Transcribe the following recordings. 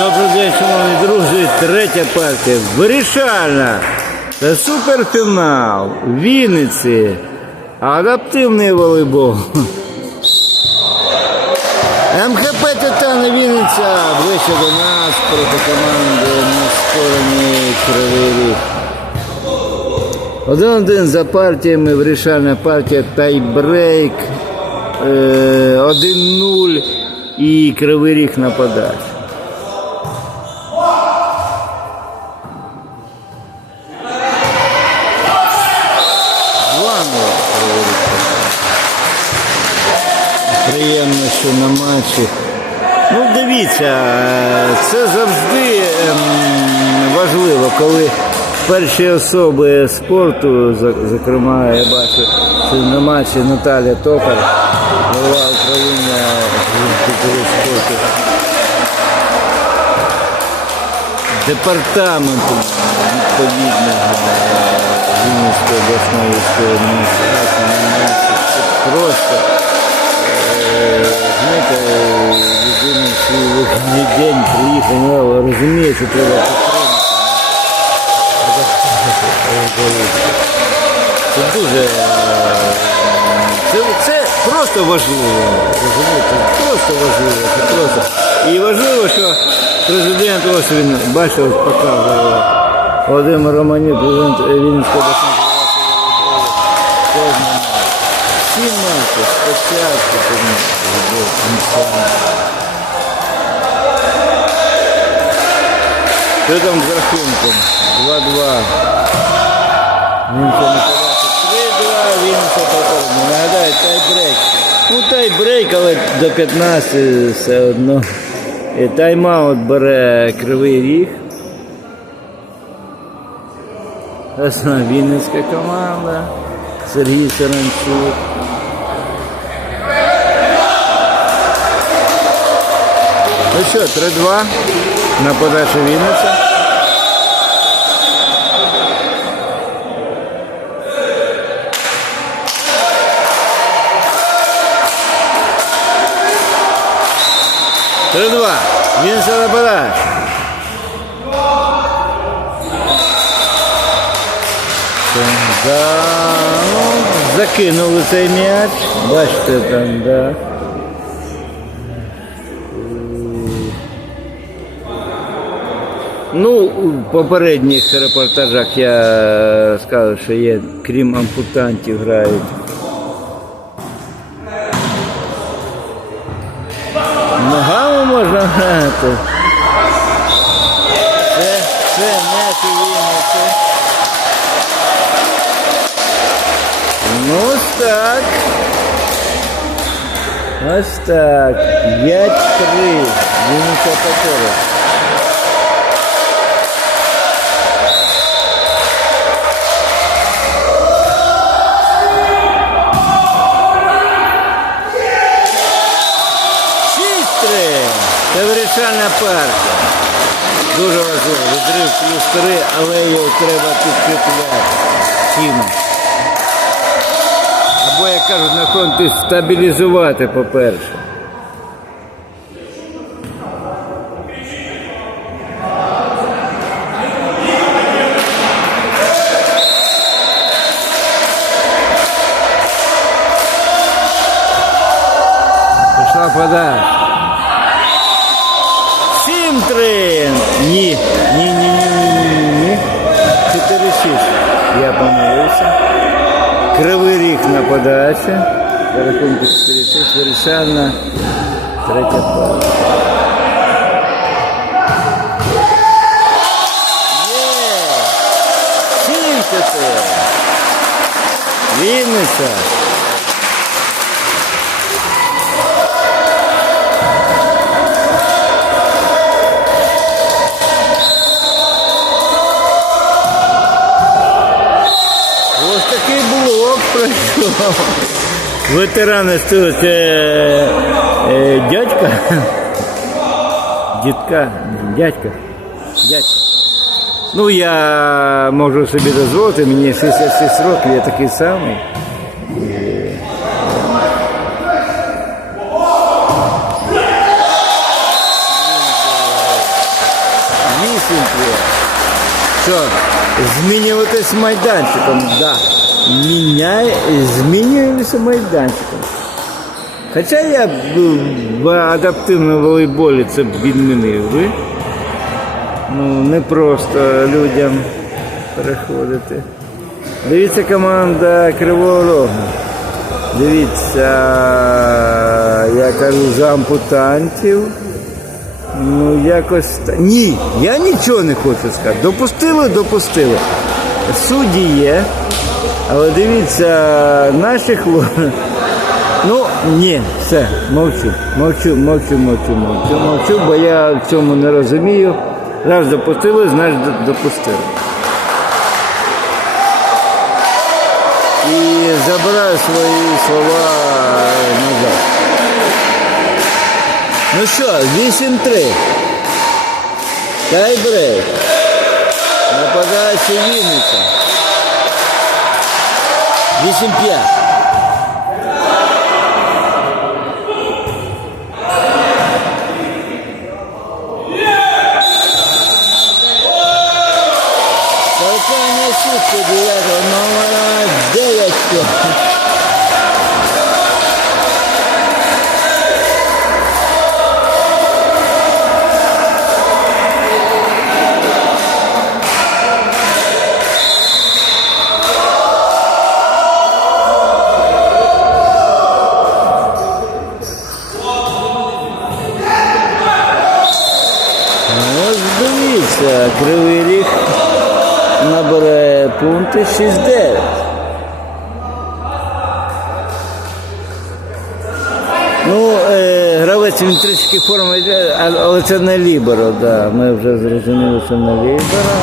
Добрий день, шановні друзі. Третя партія. Вирішальна. Це суперфінал. Вінниці. Адаптивний волейбол. МХП Титани Вінниця ближче до нас проти команди стороні Кривий Ріг. Один-один за партіями, вирішальна партія тайбрейк. Е, 1-0 і Кривий Ріг нападає. Приємно, що на матчі. Ну, дивіться, е, це завжди ем, важливо, коли перші особи спорту, зокрема, я бачу, що на матчі Наталя Токар, голова управління спорту. Департаменту відповідного е, Вінницької обласної військової адміністрації. Просто Е, свій вихідний день приїхав, ну, розуміє, що треба. Це дуже. е, Це, це просто важливо. Розумієте? Просто важливо. Це просто. І важливо, що президент ось він бачив, показував Володимир Романюк, президент Вінницької матчі спочатку до. Що там з рахунком? 2-2. Вінниця не подача. 3-2, Вінниця попередньо. Нагадаю, тайбрейк. Ну тайбрейк, але до 15 все одно. І тайм-аут бере Кривий Ріг. Основна Вінницька команда. Сергій Саранчук. Ну що, 3-2 на подачу Вінниця. Три-два. Вінниця на подачу. Да, ну, закинули цей м'яч. Бачите там, да. Ну, у попередніх репортажах я сказав, що є, крім ампутантів, грають. Ногами можна грати. Це, це не Вінниця. Ну так. Ось так. 5-3. Вінниця поперед. Вирішальна партія. Дуже важливо. Відрив плюс три, але його треба підкріпляти. Чимось. Або, як кажуть на фронті, стабілізувати, по-перше. Пішла подача. Ні. Ні, ні, ні, ні, ні, ні. 4-6. Я помилився. Кривий ріг на подачі. Рахунку 4-6 вирішальна. Третя пара. Є! 7-4. Вінниця. Ветерани стили це е, дядька. Дідка, дядька. Дядька. Ну я можу собі дозволити, мені 66 років, я такий самий. що змінюватись майданчиком. Да. Міняє, змінюємося майданчиком. Хоча я в адаптивному волейболі це б відмінив. Ну, не просто людям переходити. Дивіться команда Кривого Рогу. Дивіться, я кажу за ампутантів. Ну, якось. Ні, я нічого не хочу сказати. Допустили, допустили. Судді є. Але дивіться, наші хлопці. Ну, ні, все, мовчу, мовчу, мовчу, мовчу, мовчу, мовчу, бо я в цьому не розумію. Раз допустили, д- допустили. І забираю свої слова назад. Ну що, 8-3. Тайбрейк. Нападаючий Вінниця. Luis Pierre. Tocando esse figurino, não é direito. Кривий ріг набирає пункти 6-9. Ну, е, гравець він трішки форма йде, але це не ліберо, да. Ми вже зрозуміли, що не ліберо.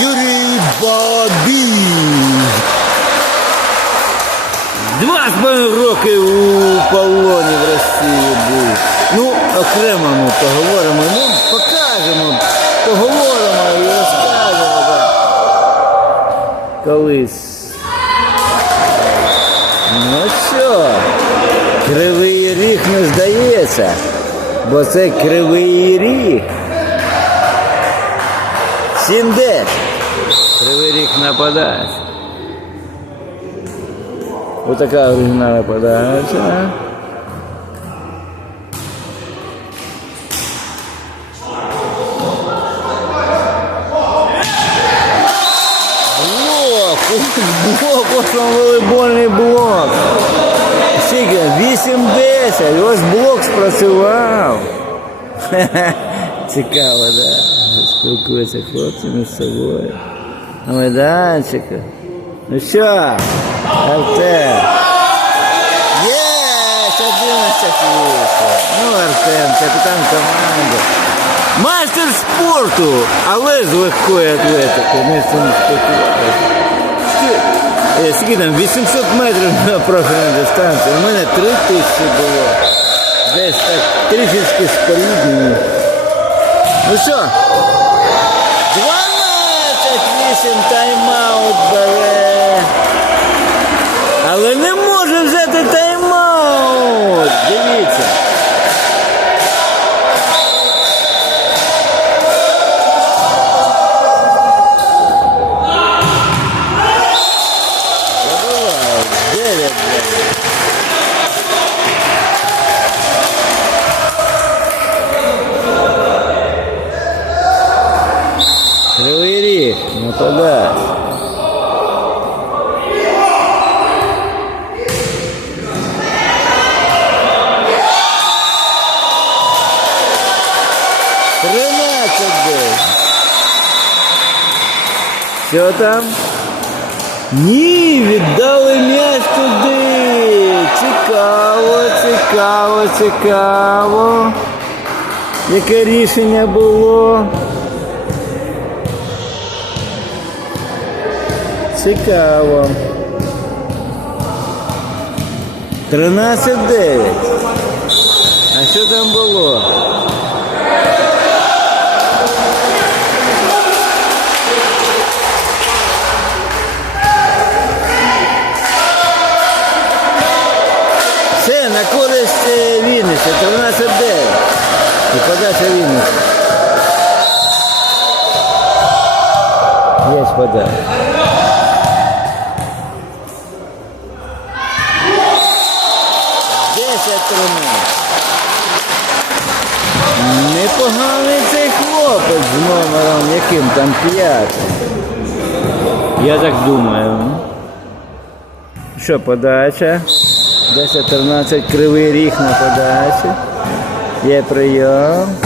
Юрій Бабій. Два з половиною роки у полоні в Росії був. Окремо поговоримо. Ну, покажемо, поговоримо і розкажемо. Колись. Ну що, кривий ріг не здається, бо це кривий ріг. Сіндеш. Кривий ріг нападає. Вот такая оригинальная подача. Блок! Блок, ось вам волейбольний блок. Скільки? 8-10. Ось блок спрацював. Цікаво, да? Спілкуються хлопці між собою. На майданчику. Ну що, Артем? Є, 11 вийшло. Ну, Артем, капітан команди. Майстер спорту, але з легкої атлетики. Ми з цим. Е, Скільки там, 800 метрів на профільній дистанції. У мене 3 тисячі було. Десь так трішечки споріднені. Ну що, 12-8 тайм-аут бере. Але не може взяти тайм-аут. Дивіться. Що там? Ні, віддали м'яч туди. Цікаво, цікаво, цікаво. Яке рішення було? Цікаво. 13-9. А що там було? Все, на користь е, Вінниці, 13-9. І подача Вінниці. Є подача. Десять тринадцять. Непоганий цей хлопець з номером, яким там п'ятим. Я так думаю. Що, подача? 10-13 кривий ріг на подачі. Є прийом.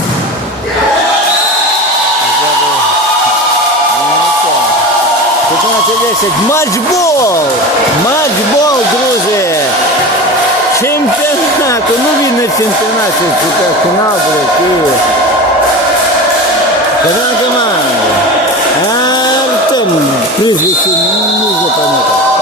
15-10. Матчбол! Матчбол, друзі! Чемпіонату! Ну він не чемпіонат, це фінал буде Києві. Одна команда. Артем прізвище не запам'ятав.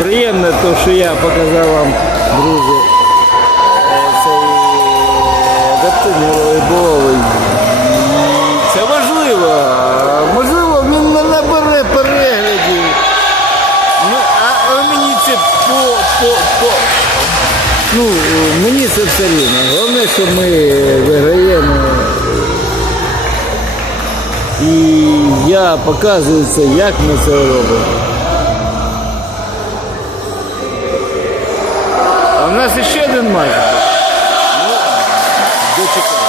Приємно те, що я показав вам, друзі, е, цей адаптивний волейбол. Це важливо. Можливо, він не набере переглядів. Ну, а мені це по, по, по. Ну, мені це все рівно. Головне, що ми виграємо. І я показую це, як ми це робимо. нас ще один матч. Ну, дочекаємо.